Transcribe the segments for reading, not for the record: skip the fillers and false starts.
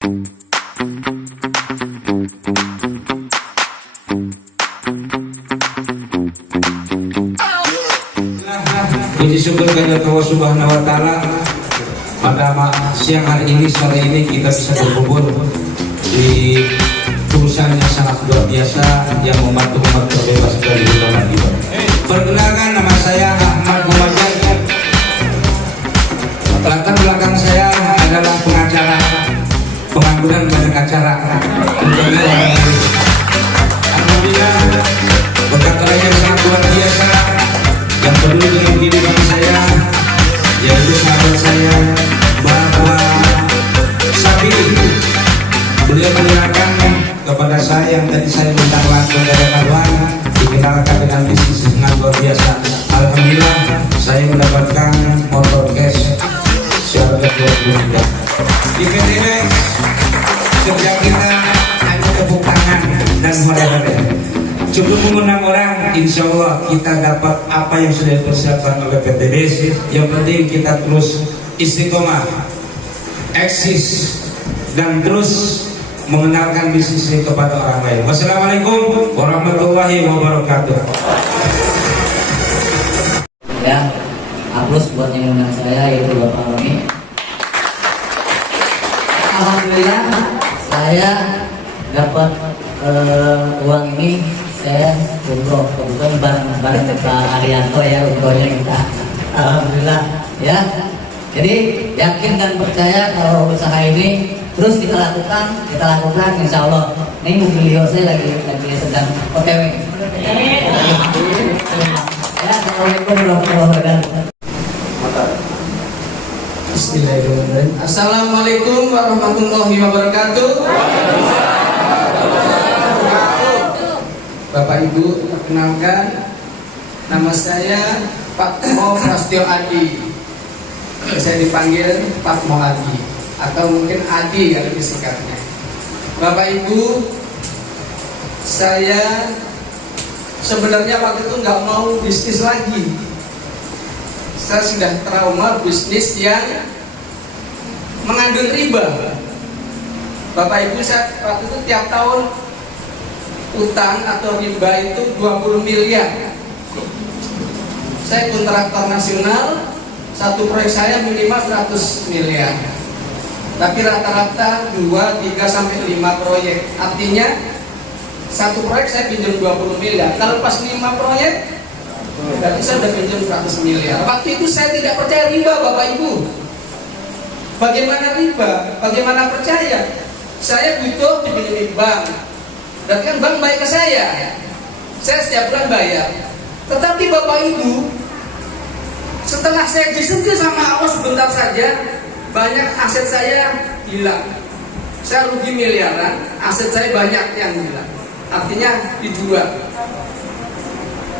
Puji syukur kepada Allah Subhanahu wa Ta'ala, pada siang hari ini, sore ini kita bisa berkumpul di perusahaan yang sangat luar biasa yang membantu umat terbebas dari hukuman mati. Perkenalkan, nama saya Ahmad Muhammad. Latar belakang saya adalah pengacara, pengangguran banyak acara. Alhamdulillah, berkat Allah yang sangat luar biasa yang peduli dengan kehidupan saya, yaitu sahabat saya bahwa Sabi. Beliau mengingatkan kepada saya yang tadi saya minta langsung dari kawan, dikenalkan dengan bisnis sangat luar biasa. Alhamdulillah, saya mendapatkan motor cash seharga 20 juta. Di PTN kerja kita hanya tepuk tangan dan hore-hore. Cukup mengundang orang, insya Allah kita dapat apa yang sudah dipersiapkan oleh PTBS. Yang penting kita terus istiqomah, eksis, dan terus mengenalkan bisnis ini kepada orang lain. Wassalamualaikum warahmatullahi wabarakatuh. Ya, aplaus buat yang undang saya, yaitu Bapak Roni. Alhamdulillah saya dapat uang ini, saya umroh, kebetulan bareng Pak Arianto ya, umrohnya kita. Alhamdulillah ya. Jadi yakin dan percaya kalau usaha ini terus kita lakukan insya Allah. Ini mobil saya lagi sedang OTW. Ya, assalamualaikum warahmatullahi wabarakatuh. Bismillahirrahmanirrahim. Assalamualaikum warahmatullahi wabarakatuh. Bapak Ibu, perkenalkan, nama saya Pak Mo Prastyo Adi. Saya dipanggil Pak Mo Adi, atau mungkin Adi kalau disingkatnya. Bapak Ibu, saya sebenarnya waktu itu nggak mau bisnis lagi. Saya sudah trauma bisnis yang mengandung riba. Bapak Ibu, saya waktu itu tiap tahun utang atau riba itu 20 miliar. Saya kontraktor nasional, satu proyek saya minimal 100 miliar. Tapi rata-rata 2, 3, sampai 5 proyek. Artinya satu proyek saya pinjam 20 miliar. Kalau pas 5 proyek, berarti saya sudah pinjam 100 miliar. Waktu itu saya tidak percaya riba, Bapak Ibu. Bagaimana riba? Bagaimana percaya? Saya butuh dipinjami bank. Berarti kan bank baik ke saya. Saya setiap bulan bayar. Tetapi Bapak Ibu, setelah saya disentuh sama Allah sebentar saja, banyak aset saya hilang. Saya rugi miliaran, aset saya banyak yang hilang. Artinya dijual.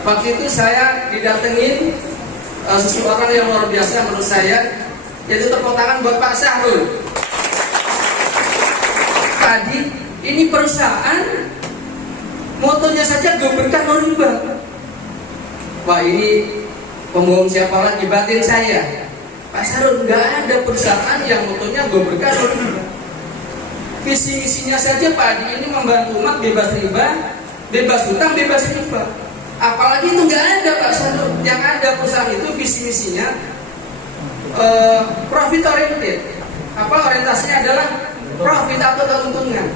Waktu itu saya didatengin seseorang yang luar biasa menurut saya, yaitu tepuk tangan buat Pak Syahrul. Tadi ini perusahaan motonya saja gue berkah no riba. Wah, ini pembohong siapa lagi? Batin saya. Pak Syahrul, nggak ada perusahaan yang motonya gue berkah no riba. Visi misinya saja Pak Adi ini membantu umat bebas riba, bebas hutang, bebas riba. Apalagi itu nggak ada Pak Syahrul. Yang ada perusahaan itu visi misinya profit oriented. Apa orientasinya adalah profit atau keuntungan.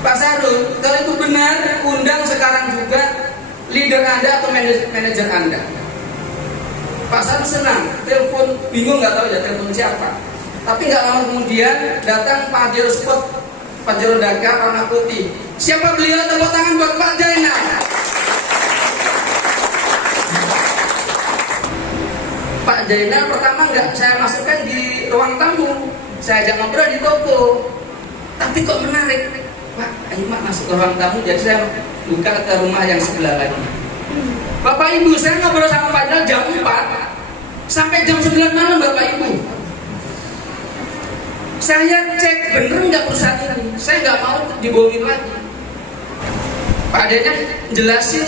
Pak Syahrul, kalau itu benar, undang sekarang juga leader Anda atau manajer Anda. Pak Syahrul senang, telepon, bingung nggak tahu ya telepon siapa. Tapi nggak lama kemudian datang Pak Jero Spot, Pak Jero Daga, warna putih. Siapa beliau? Tepuk tangan buat Pak Jainal. Pak Jainal pertama nggak saya masukkan di ruang tamu, saya ajak ngobrol di toko. Tapi kok menarik, Pak, ayo Pak masuk ke ruang tamu. Jadi saya buka ke rumah yang sebelah lagi. Bapak Ibu, saya ngobrol sama Pak Jainal jam 4 sampai jam 9 malam Bapak Ibu. Saya cek bener nggak perusahaan ini, saya nggak mau dibohongin lagi. Pak Jainal jelasin,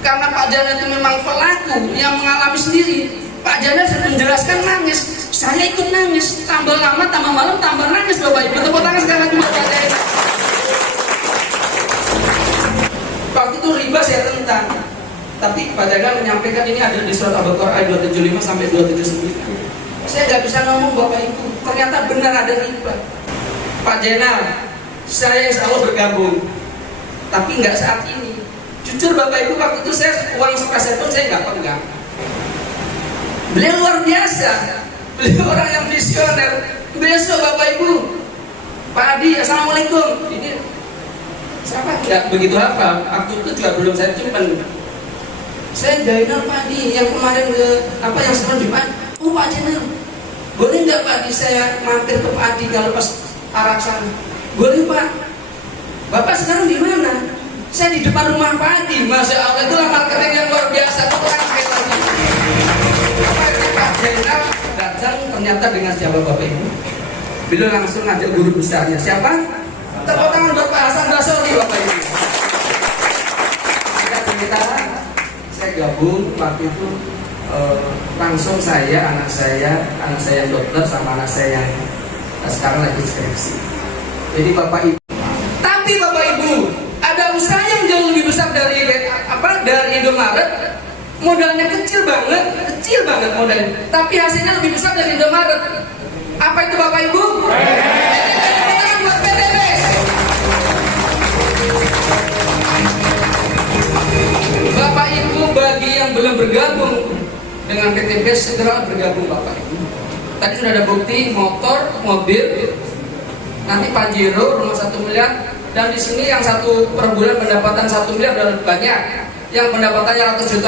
karena Pak Jainal itu memang pelaku yang mengalami sendiri. Pak Jainal menjelaskan nangis, saya ikut nangis, tambah lama tambah malam tambah nangis Bapak Ibu. Tepuk tangan sekali lagi buat Pak Zainal. Waktu itu riba saya tentang, tapi Pak Zainal menyampaikan ini ada di surat Al-Baqarah ayat 275 sampai 279. Saya nggak bisa ngomong Bapak Ibu, ternyata benar ada riba. Pak Zainal, saya insya Allah bergabung, tapi nggak saat ini. Jujur Bapak Ibu, waktu itu saya uang sepeser pun saya nggak pegang. Beliau luar biasa, beliau orang yang visioner. Besok Bapak Ibu, Pak Adi, assalamualaikum. Ini siapa? Nggak begitu hafal. Waktu itu juga belum saya simpan. Saya Zainal Pak Adi yang kemarin yang sebelum di Pak. Oh Pak Zainal, boleh nggak Pak Adi saya mampir ke Pak Adi kalau pas arah sana? Boleh Pak. Bapak sekarang di mana? Saya di depan rumah Pak Adi. Masya Allah, itulah marketing yang luar biasa. Pak Zainal datang ternyata dengan siapa Bapak Ibu? Beliau langsung ngajak guru besarnya. Siapa? Tepuk tangan buat Pak Hasan Basori Bapak Ibu. Saya cerita, saya gabung waktu itu langsung anak saya dokter sama anak saya yang sekarang lagi skripsi. Jadi Bapak Ibu. Tapi Bapak Ibu, ada usaha yang jauh lebih besar dari Indomaret. Modalnya kecil banget modalnya. Tapi hasilnya lebih besar dari Indomaret. Apa itu Bapak Ibu? Kita buat PTBS. Bapak Ibu, bagi yang belum bergabung dengan PTBS, segera bergabung Bapak Ibu. Tadi sudah ada bukti motor, mobil, nanti Pajero rumah 1 miliar, dan di sini yang satu per bulan pendapatan 1 miliar udah banyak, yang pendapatannya ratusan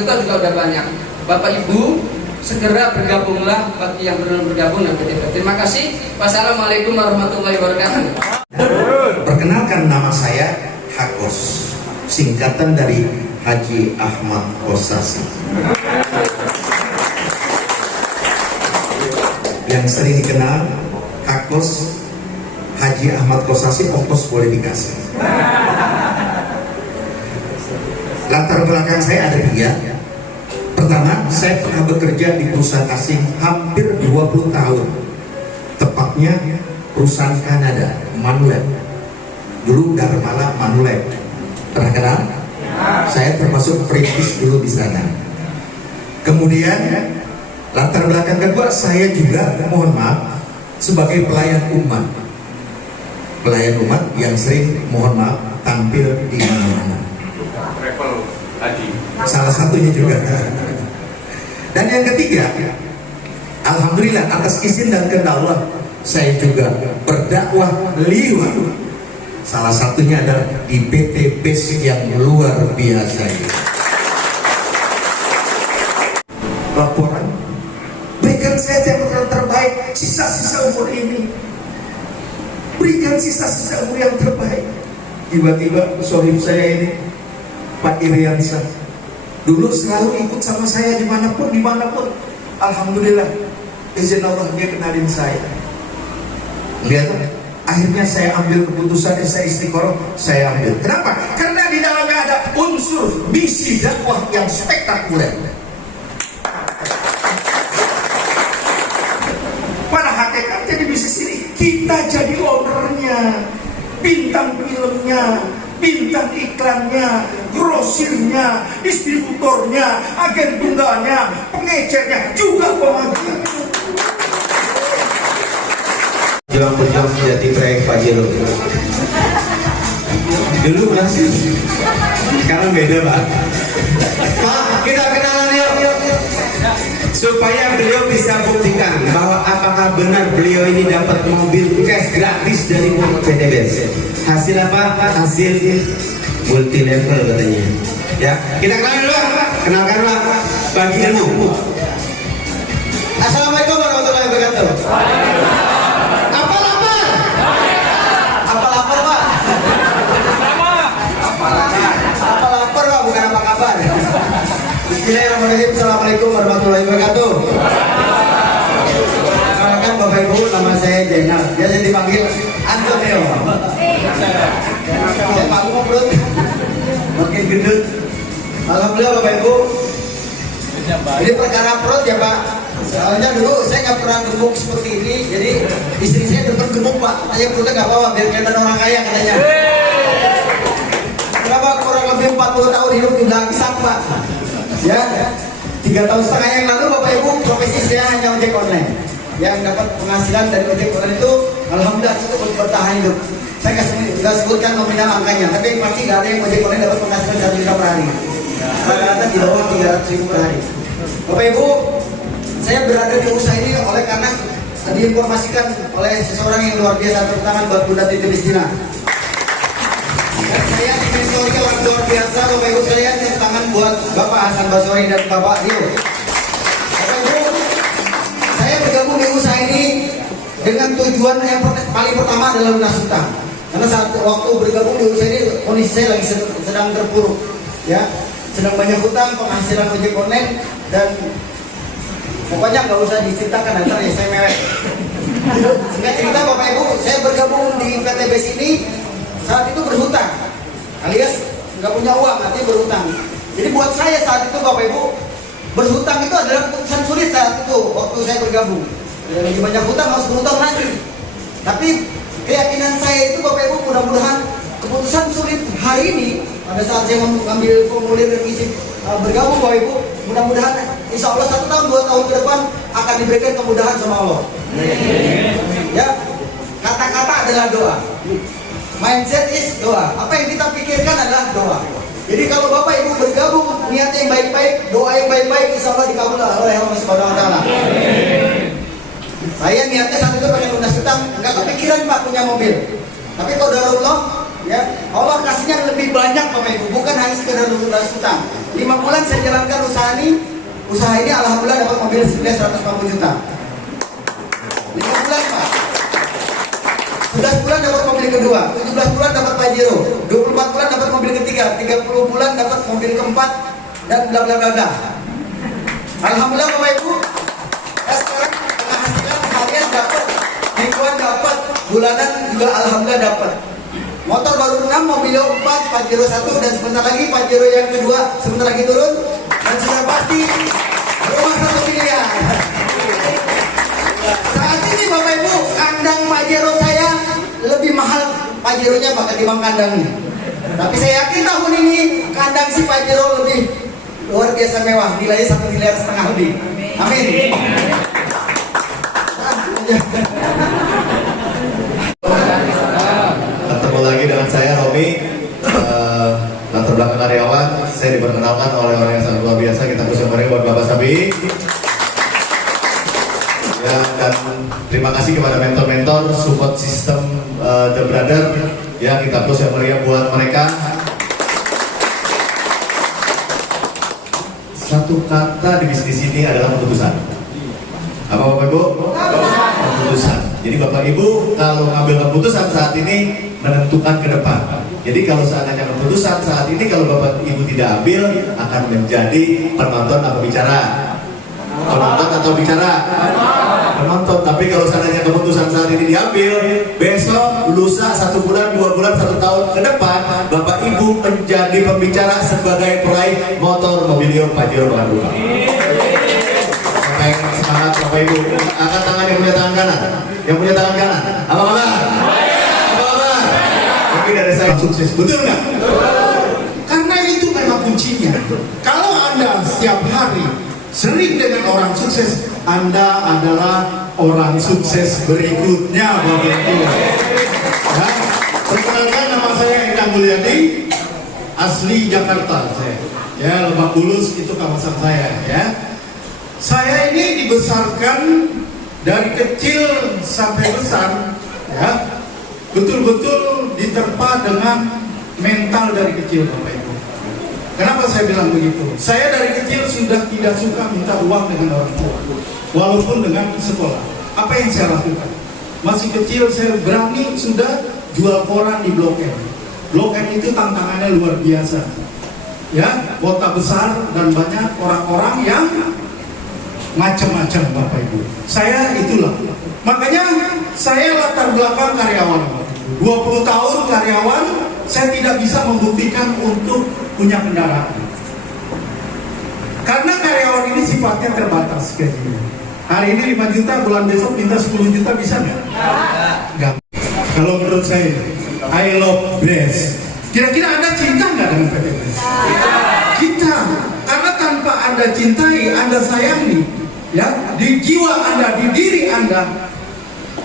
juta juga udah banyak. Bapak Ibu, segera bergabunglah bagi yang belum bergabung dengan PTBS. Terima kasih. Wassalamualaikum warahmatullahi wabarakatuh. Perkenalkan, nama saya Hakos, singkatan dari Haji Ahmad Kosasi, yang sering dikenal Hakos Haji Ahmad Kosasi. Ongkos boleh dikasih. Latar belakang saya ada 3. Pertama, saya pernah bekerja di perusahaan asing hampir 20 tahun. Tepatnya perusahaan Kanada, Manulife. Dulu Dharmala Manulife. Pernah kenal? Saya termasuk perintis dulu di sana. Kemudian latar belakang kedua, saya juga mohon maaf sebagai pelayan umat. Pelayan umat yang sering mohon maaf tampil di mana-mana. Travel haji. Salah satunya juga. Dan yang ketiga, alhamdulillah atas izin dan kehendak Allah, saya juga berdakwah liwat. Salah satunya adalah di PT BES yang luar biasa ini. Laporan, berikan saya yang terbaik sisa-sisa umur ini. Berikan sisa-sisa umur yang terbaik. Tiba-tiba sohib saya ini, Pak Iriansyah, dulu selalu ikut sama saya dimanapun. Alhamdulillah, izin Allah dia kenalin saya. Lihat, akhirnya saya ambil keputusan, saya istiqoroh, saya ambil. Kenapa? Karena di dalamnya ada unsur misi dakwah yang spektakuler. Pada hakikatnya di bisnis ini kita jadi ownernya, bintang filmnya, bintang iklannya, grosirnya, distributornya, agen tunggalnya, pengecernya, juga pemagihnya. Juang berjuang sejati proyek Pajero. Dulu masih, sekarang beda Pak. Pak, kita kenalan yuk, supaya beliau bisa buktikan bahwa apakah benar beliau ini dapat mobil cash gratis dari PTBS. Hasil apa? Hasil multi level katanya. Ya, kita kenalan dulu, kenalkan lah bagi ilmu. Assalamualaikum warahmatullahi wabarakatuh. Apa lapar? Apa lapar Pak? Apa lapar Pak? Bukan apa kabar. Bismillahirrahmanirrahim. Assalamualaikum warahmatullahi wabarakatuh. Perkenalkan Bapak Ibu, nama saya Zainal. Biasa dipanggil Antonio. Saya Pak Ngobrol, makin gendut. Alhamdulillah Bapak Ibu. Ini perkara perut ya Pak. Soalnya dulu saya nggak pernah gemuk seperti ini, jadi istri saya tetap gemuk. Pak, katanya pulsa nggak bawa, biar kelihatan orang kaya katanya. Berapa kurang lebih 40 tahun hidup di belakang pisang Pak. Ya, 3 tahun setengah yang lalu Bapak Ibu, profesi saya hanya ojek online. Yang dapat penghasilan dari ojek online itu, alhamdulillah cukup untuk bertahan hidup. Saya nggak sebutkan nominal angkanya, tapi pasti nggak ada yang ojek online dapat penghasilan 1 juta per hari. Rata-rata di bawah 300.000 per hari. Bapak Ibu, saya berada di usaha ini oleh karena diinformasikan oleh seseorang yang luar biasa, tepuk tangan buat Bunda Titi Mistina. Dan saya dimentori orang luar biasa, Bapak Ibu sekalian, tepuk tangan buat Bapak Hasan Basori dan Bapak Rio. Bapak Ibu, saya bergabung di usaha ini dengan tujuan yang paling pertama adalah lunas hutang. Karena saat waktu bergabung di usaha ini kondisi saya lagi sedang terpuruk, ya, sedang banyak hutang, penghasilan ojek online, dan pokoknya nggak usah diceritakan, nanti ya saya mewek. Singkat cerita Bapak Ibu, saya bergabung di PTBS ini saat itu berhutang, alias nggak punya uang, artinya berhutang. Jadi buat saya saat itu Bapak Ibu, berhutang itu adalah keputusan sulit saat itu waktu saya bergabung. Lebih banyak hutang harus berhutang lagi. Tapi keyakinan saya itu Bapak Ibu, mudah-mudahan keputusan sulit hari ini pada saat saya mengambil formulir dan isi bergabung Bapak Ibu, mudah-mudahan insya Allah 1 tahun 2 tahun ke depan akan diberikan kemudahan sama Allah. Ya, kata-kata adalah doa. Mindset is doa. Apa yang kita pikirkan adalah doa. Jadi kalau Bapak Ibu bergabung niatnya yang baik-baik, doa yang baik-baik, insya Allah dikabul oleh Allah Subhanahu Wa Taala. Saya niatnya saat itu pengen lunas hutang, nggak kepikiran Pak punya mobil. Tapi qadarullah, ya Allah kasihnya lebih banyak Bapak Ibu, bukan hanya sekedar lunas hutang. 5 bulan saya jalankan usaha ini alhamdulillah dapat mobil senilai 150 juta. 5 bulan Pak. 11 bulan dapat mobil kedua, 17 bulan dapat Pajero, 24 bulan dapat mobil ketiga, 30 bulan dapat mobil keempat, dan bla bla bla bla. Alhamdulillah Bapak Ibu, sekarang penghasilan harian dapat, mingguan dapat, bulanan juga alhamdulillah dapat. Motor baru 6, mobil 4, Pajero 1, dan sebentar lagi Pajero yang kedua sebentar lagi turun, dan sudah pasti rumah 1 miliar. Saat ini Bapak Ibu, kandang Pajero saya lebih mahal Pajeronya Pak ketimbang kandangnya. Tapi saya yakin tahun ini kandang si Pajero lebih luar biasa mewah, nilainya 1,5 miliar lebih. Amin. Ketemu lagi dengan saya Romi, latar belakang karyawan. Saya diperkenalkan oleh orang yang sangat luar biasa. Kita push meriah buat Bapak Sabi. Ya, dan terima kasih kepada mentor-mentor support system The Brother. Ya, kita push meriah buat mereka. Satu kata di bisnis ini adalah keputusan. Apa Bapak Ibu? Keputusan. Jadi Bapak Ibu kalau ngambil keputusan saat ini menentukan ke depan. Jadi kalau seandainya keputusan saat ini kalau Bapak Ibu tidak ambil akan menjadi penonton atau bicara. Penonton atau bicara? Penonton. Tapi kalau seandainya keputusan saat ini diambil, besok, lusa, 1 bulan, 2 bulan, 1 tahun ke depan, Bapak Ibu menjadi pembicara sebagai peraih motor Mobilio Pajero Bahan Rupa. Semangat Bapak Ibu. Angkat tangan yang punya tangan kanan. Yang punya tangan kanan. Apa kabar? Apa kabar? Mungkin dari saya sukses. Betul nggak? Karena itu memang kuncinya. Kalau Anda setiap hari sering dengan orang sukses, Anda adalah orang sukses berikutnya Bapak Ibu. Ya, perkenalkan nama saya Endang Mulyadi, asli Jakarta saya. Ya, Lebak Bulus itu kawasan saya ya. Saya ini dibesarkan dari kecil sampai besar, ya, betul-betul diterpa dengan mental dari kecil Bapak Ibu. Kenapa saya bilang begitu? Saya dari kecil sudah tidak suka minta uang dengan orang tua, walaupun dengan sekolah. Apa yang saya lakukan? Masih kecil saya berani sudah jual koran di Blok M. Blok M itu tantangannya luar biasa, ya, kota besar dan banyak orang-orang yang macam-macam Bapak Ibu. Saya itulah. Makanya saya latar belakang karyawan. 20 tahun karyawan, saya tidak bisa membuktikan untuk punya kendaraan. Karena karyawan ini sifatnya terbatas gajinya. Hari ini 5 juta, bulan besok minta 10 juta bisa nggak? Nggak. Kalau menurut saya, I love best. Kira-kira Anda cinta nggak dengan PT Best? Kita, karena tanpa Anda cintai, Anda sayangi, ya, di jiwa Anda, di diri Anda,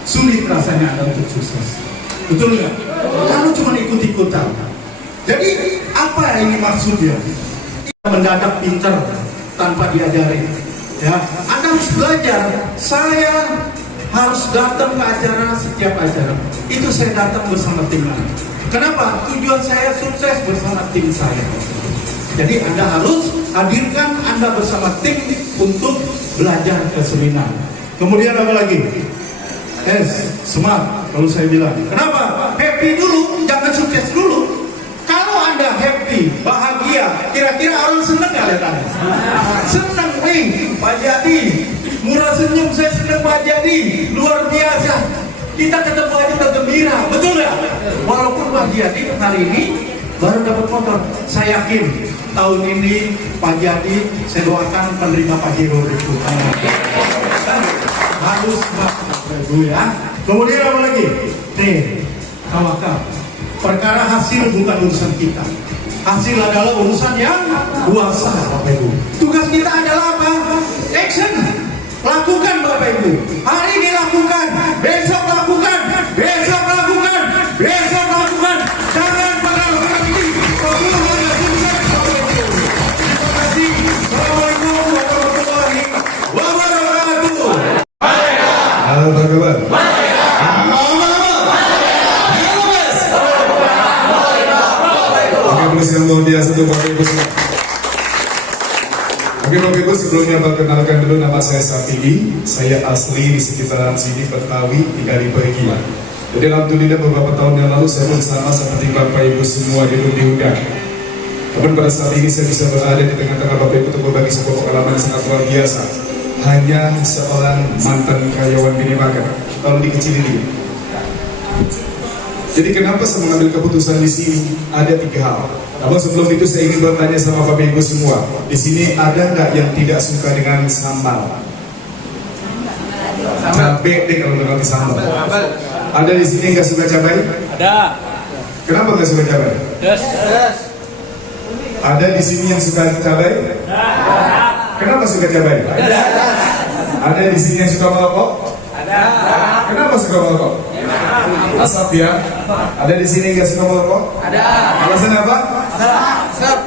sulit rasanya Anda untuk sukses. Betul nggak? Kalau cuma ikut-ikutan. Jadi apa ini maksudnya? Mendadak pinter tanpa diajari. Ya, Anda harus belajar. Saya harus datang ke acara setiap acara. Itu saya datang bersama tim Anda. Kenapa? Tujuan saya sukses bersama tim saya. Jadi Anda harus hadirkan Anda bersama tim untuk belajar ke seminar. Kemudian apa lagi? Smart, kalau saya bilang. Kenapa? Happy dulu, jangan sukses dulu. Kalau Anda happy, bahagia, kira-kira orang seneng gak lihat Anda? Seneng nih, Pak Jadi. Murah senyum, saya seneng Pak Jadi. Luar biasa. Kita ketemu aja udah gembira, betul gak? Walaupun Pak Jadi hari ini baru dapat motor. Saya yakin tahun ini Pak Jadi, saya doakan menerima Pajero itu. Harus Ibu ya. Kemudian apa lagi? Tawakal. Perkara hasil bukan urusan kita. Hasil adalah urusan yang kuasa, Bapak Ibu. Tugas kita adalah apa? Action. Lakukan, Bapak Ibu. Hari ini lakukan, besok lakukan, besok lakukan, besok lakukan. Jangan pernah berhenti. Sebelum Anda sukses, Bapak Ibu. Terima kasih. Assalamualaikum warahmatullahi wabarakatuh. Halo Pak Kabar. Oke, polisi yang luar biasa tuh Bapak Ibu semua. Oke Bapak Ibu, sebelumnya perkenalkan dulu, nama saya Sapidi. Saya asli di sekitaran sini, Betawi, dari Perigi. Jadi alhamdulillah beberapa tahun yang lalu saya pun sama seperti Bapak Ibu semua dulu diundang. Namun pada saat ini saya bisa berada di tengah-tengah Bapak Ibu untuk berbagi sebuah pengalaman yang sangat luar biasa. Hanya seorang mantan karyawan minimarket, kalau dikecilin dia. Jadi kenapa saya mengambil keputusan di sini? Ada 3 hal. Namun sebelum itu saya ingin bertanya sama Bapak Ibu semua, di sini ada nggak yang tidak suka dengan sambal? Cabai deh kalau nggak sambal. Ada di sini nggak suka cabai? Ada. Kenapa nggak suka cabai? Yes. Ada di sini yang suka cabai? Kenapa suka cabai? Ada di sini yang suka merokok? Ada. Kenapa suka merokok? Asap ya. Ada di sini nggak suka merokok? Ada. Alasan apa? Asap.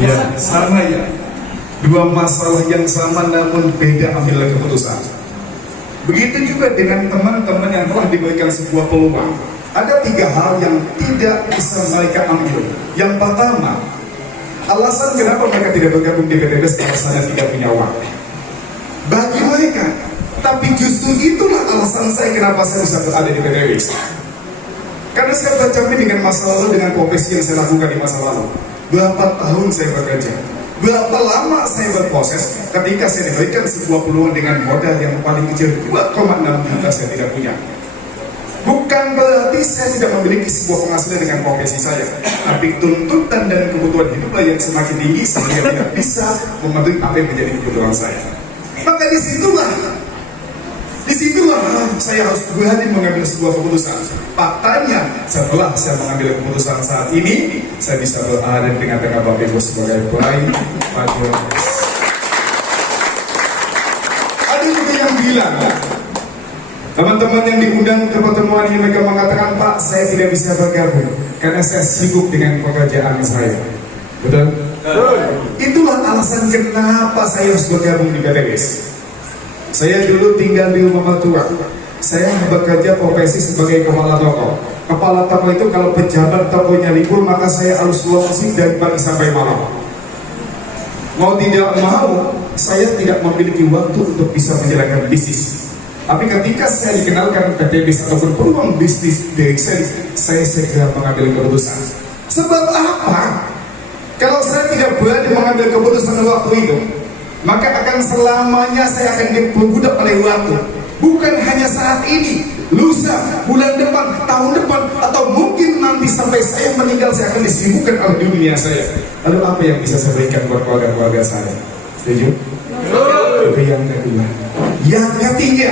Ya, sama ya. 2 masalah yang sama namun beda ambil keputusan. Begitu juga dengan teman-teman yang telah diberikan sebuah peluang. Ada 3 hal yang tidak bisa mereka ambil. Yang pertama, alasan kenapa mereka tidak bergabung di PT Best alasannya tidak punya uang. Bagi mereka, tapi justru itulah alasan saya kenapa saya bisa berada di PT Best. Karena saya bercermin dengan masa lalu, dengan profesi yang saya lakukan di masa lalu. Berapa tahun saya bekerja, berapa lama saya berproses ketika saya diberikan sebuah peluang dengan modal yang paling kecil 2,6 juta saya tidak punya. Bukan berarti saya tidak memiliki sebuah penghasilan dengan profesi saya, tapi tuntutan dan kebutuhan hiduplah yang semakin tinggi sehingga tidak bisa memenuhi apa yang menjadi kebutuhan saya. Maka disitulah saya harus berani mengambil sebuah keputusan. Faktanya setelah saya mengambil keputusan saat ini, saya bisa berada di tengah-tengah Bapak Ibu sebagai pelayan Pajero. Ada juga yang bilang, teman-teman yang diundang ke pertemuan ini mereka mengatakan, Pak, saya tidak bisa bergabung karena saya sibuk dengan pekerjaan saya. Betul? Itulah alasan kenapa saya harus bergabung di PT Best. Saya dulu tinggal di rumah mertua. Saya bekerja profesi sebagai kepala toko. Kepala toko itu kalau pejabat tokonya libur, maka saya harus closing dari pagi sampai malam. Mau tidak mau, saya tidak memiliki waktu untuk bisa menjalankan bisnis. Tapi ketika saya dikenalkan PT Best ataupun peluang bisnis dari saya segera mengambil keputusan. Sebab apa? Kalau saya tidak berani mengambil keputusan waktu itu, maka akan selamanya saya akan diperbudak oleh waktu. Bukan hanya saat ini, lusa, bulan depan, tahun depan, atau mungkin nanti sampai saya meninggal saya akan disibukkan oleh dunia saya. Lalu apa yang bisa saya berikan buat keluarga-keluarga saya? Setuju? Itu yang kedua. Yang ketiga,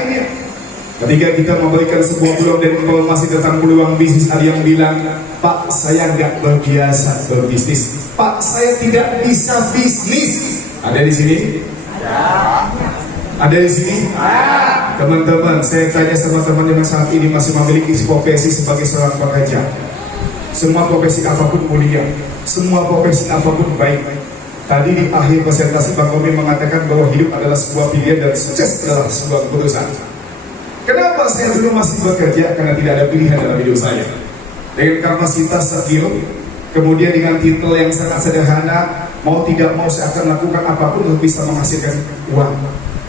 Ketika kita memberikan sebuah peluang dan informasi tentang peluang bisnis, ada yang bilang, Pak, saya nggak berbiasa berbisnis. Pak, saya tidak bisa bisnis. Ada di sini? Ada di sini? Teman-teman, saya tanya sama teman yang saat ini masih memiliki profesi sebagai seorang pekerja. Semua profesi apapun mulia, semua profesi apapun baik. Tadi di akhir presentasi Bang Romi mengatakan bahwa hidup adalah sebuah pilihan dan sukses adalah sebuah keputusan. Kenapa saya dulu masih bekerja? Karena tidak ada pilihan dalam hidup saya. Dengan kapasitas skill, kemudian dengan titel yang sangat sederhana, mau tidak mau saya akan lakukan apapun untuk bisa menghasilkan uang.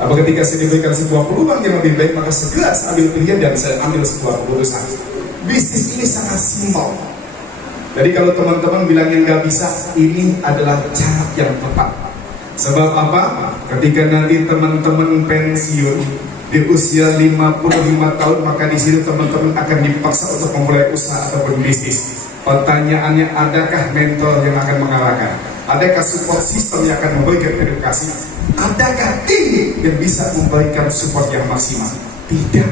Tapi ketika saya diberikan sebuah peluang yang lebih baik, maka segera saya ambil pilihan dan saya ambil sebuah keputusan. Bisnis ini sangat simpel. Jadi kalau teman-teman bilang yang nggak bisa, ini adalah cara yang tepat. Sebab apa? Ketika nanti teman-teman pensiun di usia 55 tahun, maka di sini teman-teman akan dipaksa untuk memulai usaha ataupun bisnis. Pertanyaannya, adakah mentor yang akan mengarahkan? Adakah support system yang akan memberikan edukasi? Adakah tim yang bisa memberikan support yang maksimal? Tidak.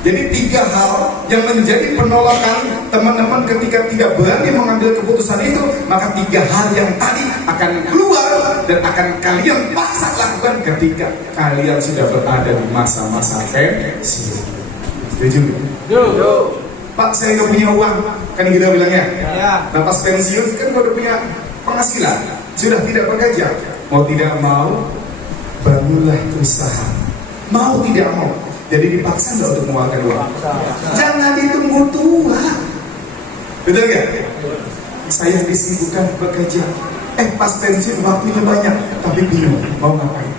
Jadi 3 hal yang menjadi penolakan teman-teman ketika tidak berani mengambil keputusan itu, maka 3 hal yang tadi akan keluar dan akan kalian paksa lakukan ketika kalian sudah berada di masa-masa pensiun. Setuju? Pak, saya nggak punya uang, kan kita bilangnya. Nah, pas pensiun kan udah punya penghasilan, sudah tidak bekerja. Mau tidak mau, bangunlah usaha. Mau tidak mau. Jadi dipaksa nggak untuk mengeluarkan uang? Jangan ditunggu tua. Betul nggak? Saya disibukkan bekerja. Pas pensiun waktunya banyak, tapi bingung mau ngapain.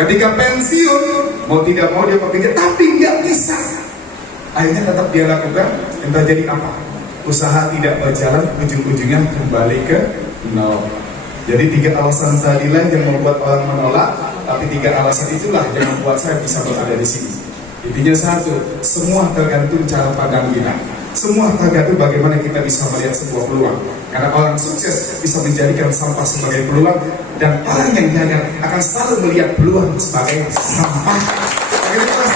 Ketika pensiun, mau tidak mau dia bekerja, tapi nggak bisa. Akhirnya tetap dia lakukan, yang terjadi apa? Usaha tidak berjalan, ujung-ujungnya kembali ke nol. Jadi 3 alasan tadilah yang membuat orang menolak, tapi 3 alasan itulah yang membuat saya bisa berada di sini. Intinya satu, semua tergantung cara pandang kita. Semua tergantung bagaimana kita bisa melihat sebuah peluang. Karena orang sukses bisa menjadikan sampah sebagai peluang, dan orang yang gagal akan selalu melihat peluang sebagai sampah. Bagaimana